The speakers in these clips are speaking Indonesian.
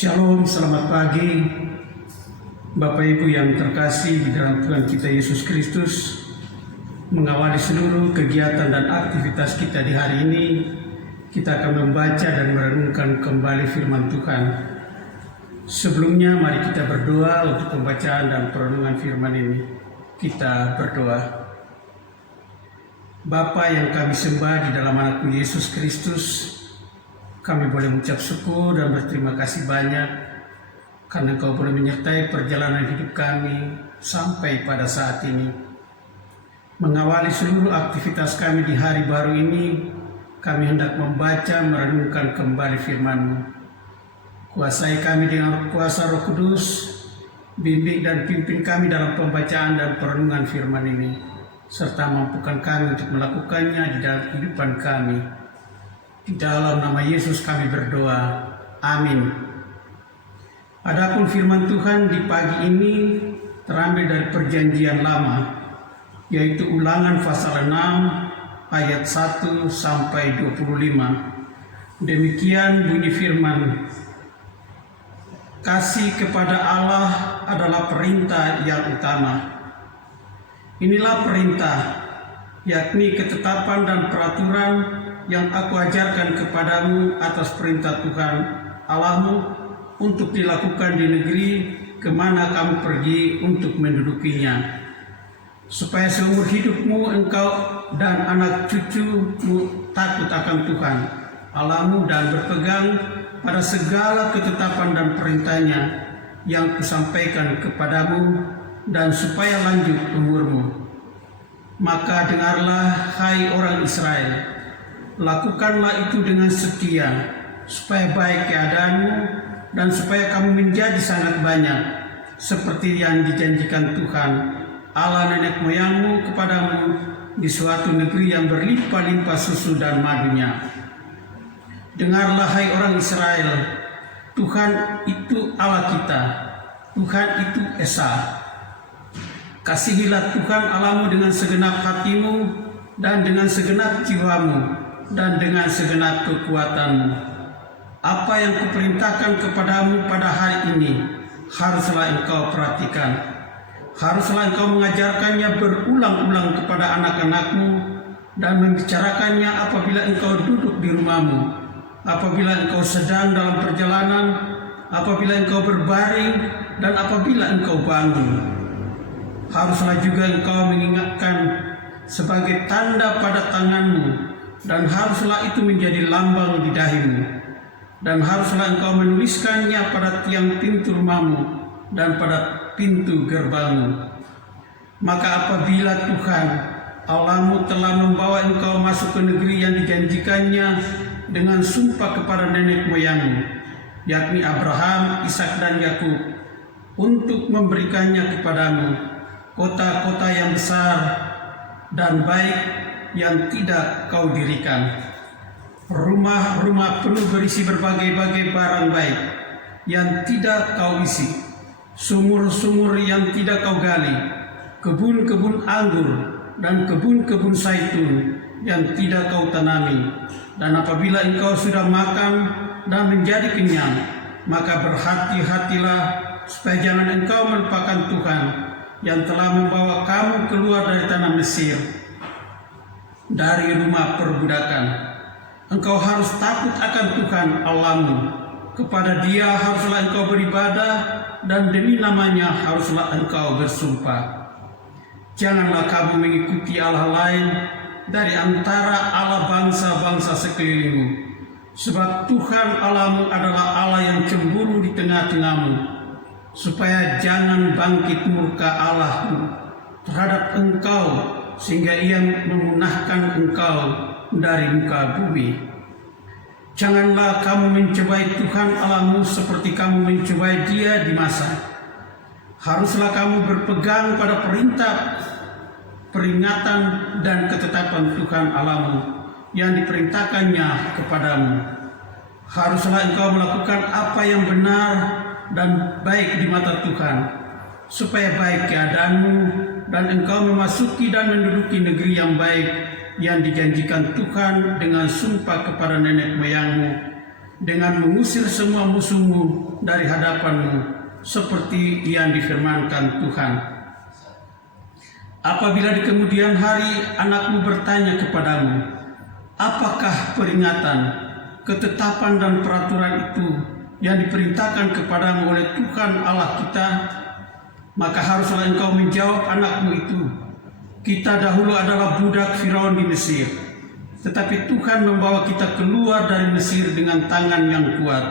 Shalom, selamat pagi Bapak Ibu yang terkasih di dalam Tuhan kita Yesus Kristus. Mengawali seluruh kegiatan dan aktivitas kita di hari ini, kita akan membaca dan merenungkan kembali firman Tuhan. Sebelumnya mari kita berdoa untuk pembacaan dan perenungan firman ini. Kita berdoa. Bapa yang kami sembah di dalam anakmu Yesus Kristus, kami boleh mengucap syukur dan berterima kasih banyak karena Engkau boleh menyertai perjalanan hidup kami sampai pada saat ini. Mengawali seluruh aktivitas kami di hari baru ini, kami hendak membaca merenungkan kembali firman-Mu. Kuasai kami dengan kuasa Roh Kudus, bimbing dan pimpin kami dalam pembacaan dan perenungan firman ini, serta mampukan kami untuk melakukannya di dalam kehidupan kami. Di dalam nama Yesus kami berdoa. Amin. Adapun firman Tuhan di pagi ini terambil dari Perjanjian Lama, yaitu Ulangan pasal 6 ayat 1 sampai 25. Demikian bunyi firman. Kasih kepada Allah adalah perintah yang utama. Inilah perintah, yakni ketetapan dan peraturan yang aku ajarkan kepadamu atas perintah Tuhan Allahmu untuk dilakukan di negeri kemana kamu pergi untuk mendudukinya, supaya seumur hidupmu engkau dan anak cucumu takut akan Tuhan Allahmu dan berpegang pada segala ketetapan dan perintahnya yang kusampaikan kepadamu, dan supaya lanjut umurmu. Maka dengarlah, hai orang Israel, lakukanlah itu dengan setia, supaya baik keadaanmu dan supaya kamu menjadi sangat banyak, seperti yang dijanjikan Tuhan Allah nenek moyangmu kepadamu di suatu negeri yang berlimpah-limpah susu dan madunya. Dengarlah, hai orang Israel, Tuhan itu Allah kita, Tuhan itu Esa. Kasihilah Tuhan Allahmu dengan segenap hatimu dan dengan segenap jiwamu dan dengan segenap kekuatanmu. Apa yang kuperintahkan kepadamu pada hari ini haruslah engkau perhatikan. Haruslah engkau mengajarkannya berulang-ulang kepada anak-anakmu dan membicarakannya apabila engkau duduk di rumahmu, apabila engkau sedang dalam perjalanan, apabila engkau berbaring, dan apabila engkau bangun. Haruslah juga engkau mengingatkan sebagai tanda pada tanganmu, dan haruslah itu menjadi lambang di dahimu, dan haruslah engkau menuliskannya pada tiang pintu rumahmu dan pada pintu gerbangmu. Maka apabila Tuhan Allahmu telah membawa engkau masuk ke negeri yang dijanjikannya dengan sumpah kepada nenek moyangmu, yakni Abraham, Ishak dan Yakub, untuk memberikannya kepadamu kota-kota yang besar dan baik yang tidak kau dirikan, rumah-rumah penuh berisi berbagai-bagai barang baik yang tidak kau isi, sumur-sumur yang tidak kau gali, kebun-kebun anggur dan kebun-kebun zaitun yang tidak kau tanami. Dan apabila engkau sudah makan dan menjadi kenyang, maka berhati-hatilah supaya jangan engkau melupakan Tuhan yang telah membawa kamu keluar dari tanah Mesir, dari rumah perbudakan. Engkau harus takut akan Tuhan Allahmu. Kepada Dia haruslah engkau beribadah, dan demi namanya haruslah engkau bersumpah. Janganlah kamu mengikuti Allah lain dari antara Allah bangsa-bangsa sekelilingmu, sebab Tuhan Allahmu adalah Allah yang cemburu di tengah-tengahmu, supaya jangan bangkit murka Allahmu terhadap engkau sehingga Ia memunahkan engkau dari muka bumi. Janganlah kamu mencobai Tuhan Allahmu seperti kamu mencobai Dia di masa. Haruslah kamu berpegang pada perintah, peringatan dan ketetapan Tuhan Allahmu yang diperintahkannya kepadamu. Haruslah engkau melakukan apa yang benar dan baik di mata Tuhan, supaya baik keadaanmu dan engkau memasuki dan menduduki negeri yang baik yang dijanjikan Tuhan dengan sumpah kepada nenek moyangmu, dengan mengusir semua musuhmu dari hadapanmu, seperti yang difirmankan Tuhan. Apabila di kemudian hari anakmu bertanya kepadamu, apakah peringatan, ketetapan dan peraturan itu yang diperintahkan kepadamu oleh Tuhan Allah kita, maka haruslah engkau menjawab anakmu itu, kita dahulu adalah budak Firaun di Mesir, tetapi Tuhan membawa kita keluar dari Mesir dengan tangan yang kuat.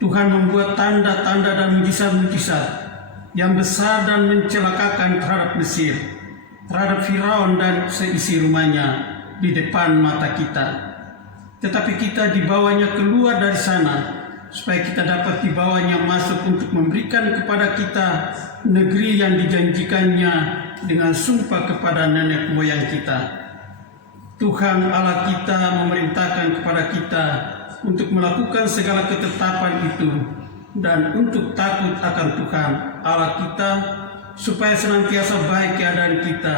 Tuhan membuat tanda-tanda dan mujizat-mujizat yang besar dan mencelakakan terhadap Mesir, terhadap Firaun dan seisi rumahnya di depan mata kita. Tetapi kita dibawanya keluar dari sana, supaya kita dapat dibawanya masuk untuk memberikan kepada kita negeri yang dijanjikannya dengan sumpah kepada nenek moyang kita. Tuhan Allah kita memerintahkan kepada kita untuk melakukan segala ketetapan itu dan untuk takut akan Tuhan Allah kita, supaya senantiasa baik keadaan kita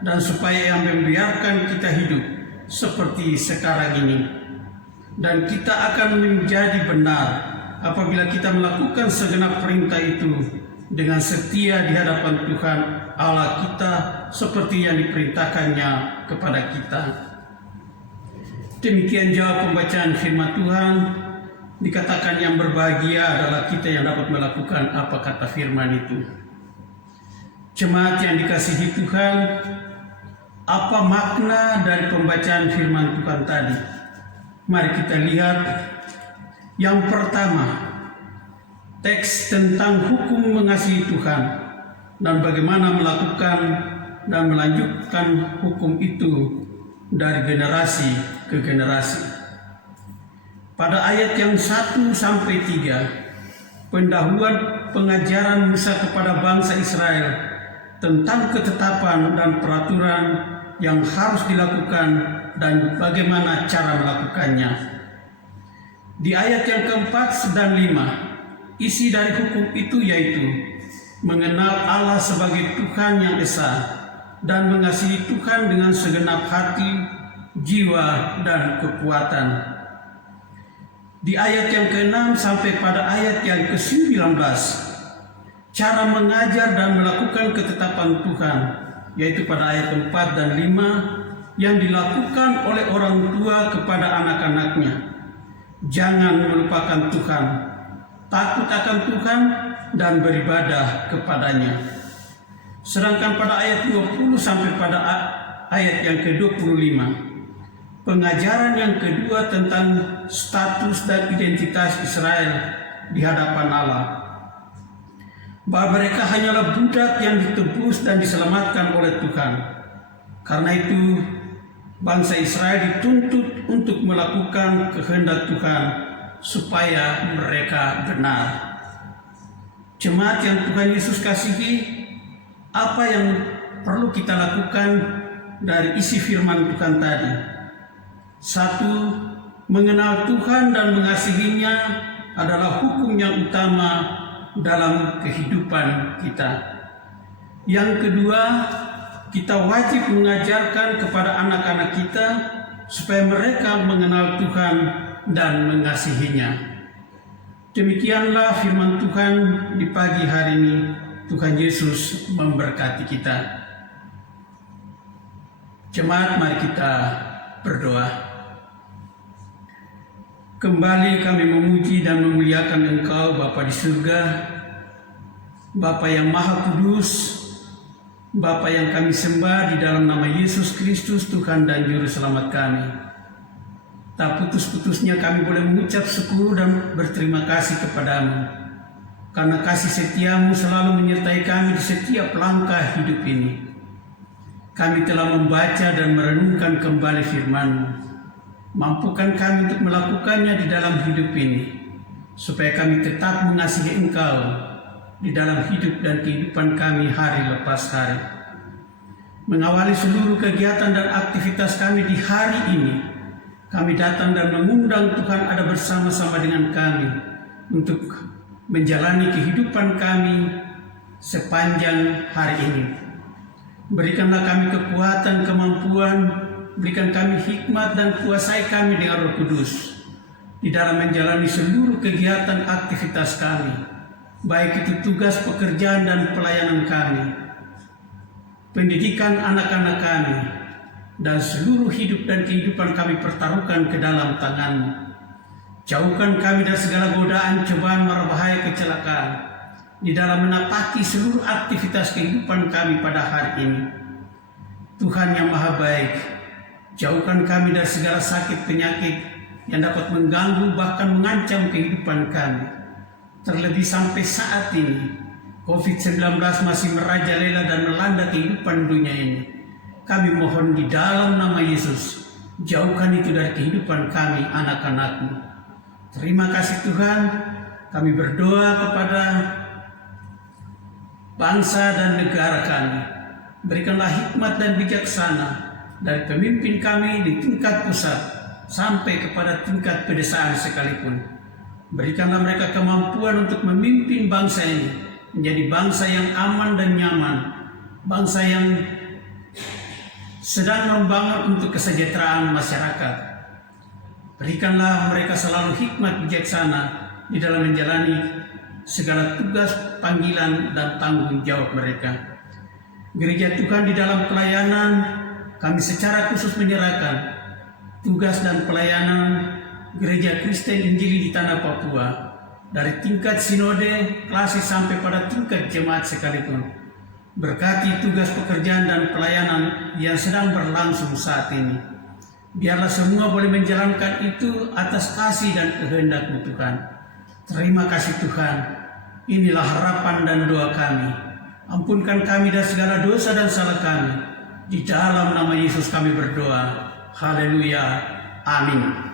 dan supaya yang membiarkan kita hidup seperti sekarang ini. Dan kita akan menjadi benar apabila kita melakukan segenap perintah itu dengan setia di hadapan Tuhan Allah kita seperti yang diperintahkannya kepada kita. Demikian jawab pembacaan firman Tuhan. Dikatakan yang berbahagia adalah kita yang dapat melakukan apa kata firman itu. Jemaat yang dikasihi Tuhan, apa makna dari pembacaan firman Tuhan tadi? Mari kita lihat. Yang pertama, teks tentang hukum mengasihi Tuhan dan bagaimana melakukan dan melanjutkan hukum itu dari generasi ke generasi. Pada ayat yang 1 sampai 3, pendahuluan pengajaran Musa kepada bangsa Israel tentang ketetapan dan peraturan yang harus dilakukan dan bagaimana cara melakukannya. Di ayat yang keempat dan 5, isi dari hukum itu yaitu mengenal Allah sebagai Tuhan yang esa dan mengasihi Tuhan dengan segenap hati, jiwa, dan kekuatan. Di ayat yang ke-6 sampai pada ayat yang ke-19, cara mengajar dan melakukan ketetapan Tuhan, yaitu pada ayat 4 dan 5, yang dilakukan oleh orang tua kepada anak-anaknya. Jangan melupakan Tuhan, takut akan Tuhan, dan beribadah kepadanya. Sedangkan pada ayat 20 sampai pada ayat yang ke-25, pengajaran yang kedua tentang status dan identitas Israel di hadapan Allah, bahwa mereka hanyalah budak yang ditebus dan diselamatkan oleh Tuhan. Karena itu bangsa Israel dituntut untuk melakukan kehendak Tuhan supaya mereka benar. Jemaat yang Tuhan Yesus kasihi, apa yang perlu kita lakukan dari isi firman Tuhan tadi? 1. Mengenal Tuhan dan mengasihinya adalah hukum yang utama dalam kehidupan kita. Yang kedua, kita wajib mengajarkan kepada anak-anak kita supaya mereka mengenal Tuhan dan mengasihinya. Demikianlah firman Tuhan di pagi hari ini. Tuhan Yesus memberkati kita. Jemaat, mari kita berdoa. Kembali kami memuji dan memuliakan Engkau Bapa di surga, Bapa yang Maha Kudus, Bapa yang kami sembah di dalam nama Yesus Kristus, Tuhan dan Juru Selamat kami. Tak putus-putusnya kami boleh mengucap syukur dan berterima kasih kepadamu, karena kasih setiamu selalu menyertai kami di setiap langkah hidup ini. Kami telah membaca dan merenungkan kembali firman-Mu. Mampukan kami untuk melakukannya di dalam hidup ini, supaya kami tetap mengasihi Engkau di dalam hidup dan kehidupan kami hari lepas hari. Mengawali seluruh kegiatan dan aktivitas kami di hari ini, kami datang dan mengundang Tuhan ada bersama-sama dengan kami untuk menjalani kehidupan kami sepanjang hari ini. Berikanlah kami kekuatan, kemampuan, berikan kami hikmat dan kuasai kami dengan Roh Kudus, di dalam menjalani seluruh kegiatan aktivitas kami, baik itu tugas pekerjaan dan pelayanan kami, pendidikan anak-anak kami, dan seluruh hidup dan kehidupan kami pertaruhkan ke dalam tangan-Mu. Jauhkan kami dari segala godaan, cobaan, mara bahaya, kecelakaan di dalam menapaki seluruh aktivitas kehidupan kami pada hari ini. Tuhan yang Maha Baik, jauhkan kami dari segala sakit penyakit yang dapat mengganggu bahkan mengancam kehidupan kami. Terlebih sampai saat ini, COVID-19 masih merajalela dan melanda kehidupan dunia ini. Kami mohon di dalam nama Yesus, jauhkan itu dari kehidupan kami, anak-anak-Mu. Terima kasih Tuhan, kami berdoa kepada bangsa dan negara kami. Berikanlah hikmat dan bijaksana dari pemimpin kami di tingkat pusat sampai kepada tingkat pedesaan sekalipun. Berikanlah mereka kemampuan untuk memimpin bangsa ini menjadi bangsa yang aman dan nyaman, bangsa yang sedang membangun untuk kesejahteraan masyarakat. Berikanlah mereka selalu hikmat bijaksana di dalam menjalani segala tugas, panggilan, dan tanggung jawab mereka. Gereja Tuhan di dalam pelayanan, kami secara khusus menyerahkan tugas dan pelayanan Gereja Kristen Injili di Tanah Papua, dari tingkat sinode, klasik sampai pada tingkat jemaat sekalipun. Berkati tugas pekerjaan dan pelayanan yang sedang berlangsung saat ini. Biarlah semua boleh menjalankan itu atas kasih dan kehendak-Mu Tuhan. Terima kasih Tuhan. Inilah harapan dan doa kami. Ampunkan kami dari segala dosa dan salah kami. Di dalam nama Yesus kami berdoa. Haleluya. Amin.